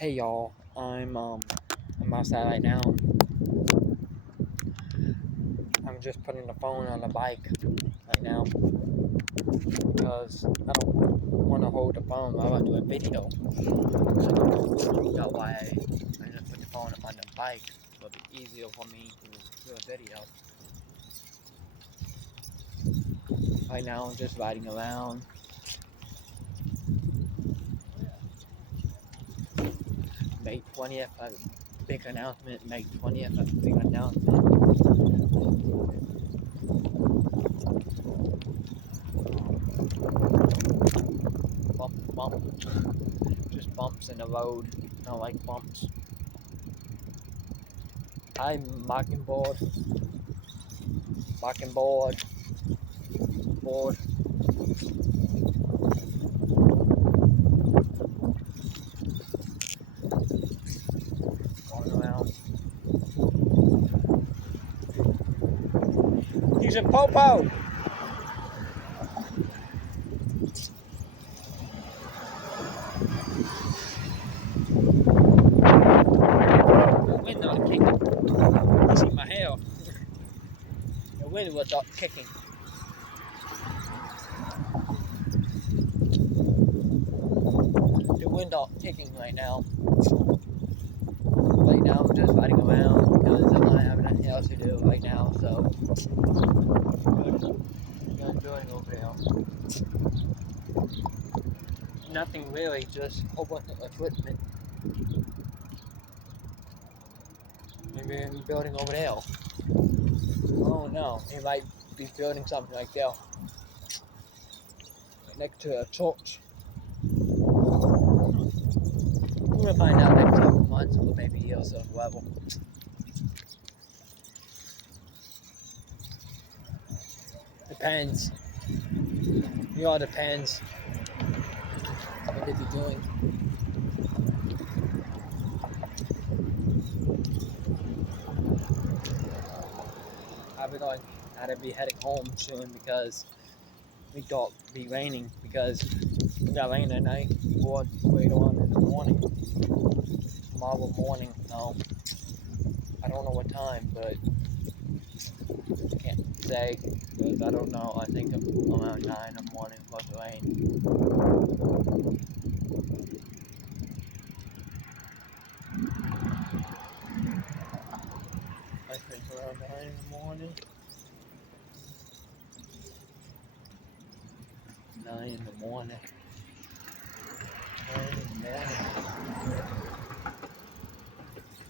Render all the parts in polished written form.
Hey y'all, I'm outside right now. I'm just putting the phone on the bike right now because I don't want to hold the phone while I do a video. So that's why I just put the phone on the bike. It'll be easier for me to do a video. Right now I'm just riding around. May 20th, a big announcement. May 20th, a big announcement. Bump. Just bumps in the road. I don't like bumps. I'm board. Going around. He's in Popo! The wind not kicking. You see my hair. The wind was not kicking. The wind not kicking right now. Right now I'm just riding around because I don't have nothing else to do right now, so I'm enjoying over here. Nothing really, just a whole bunch of equipment. Maybe I'm building over there. Oh no, he might be building something like there. Next to a church. We're gonna find out next couple months or maybe a year or so level. Depends. It all depends what they be doing. I'd be heading home soon because we thought it'd be raining because it got rain at night or later on in the morning. Tomorrow morning, no. I don't know what time, but I can't say because I don't know. I think around 9 in the morning plus rain. I think around 9 in the morning. 9 in the morning. 9 in the morning.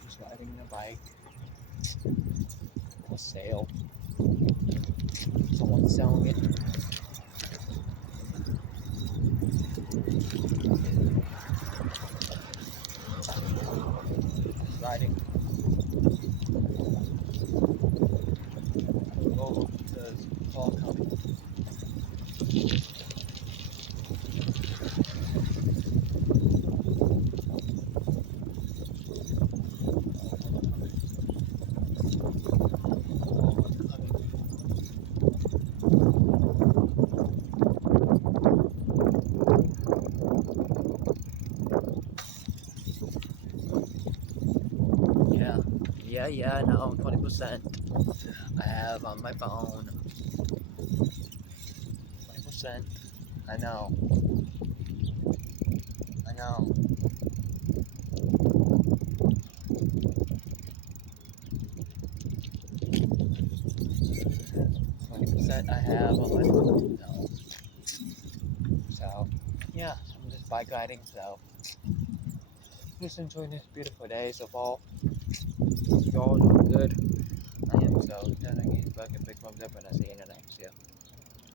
Just riding the bike. For sale. Someone's selling it. Just riding. Oh, there's a car coming. Yeah, no, 20%. I have on my phone. 20%. I know. 20% I have on my phone. No. So, yeah, I'm just bike riding, so just enjoying this beautiful day so far. Y'all doing good. I am, so definitely give a big thumbs up and I'll see you in the next video.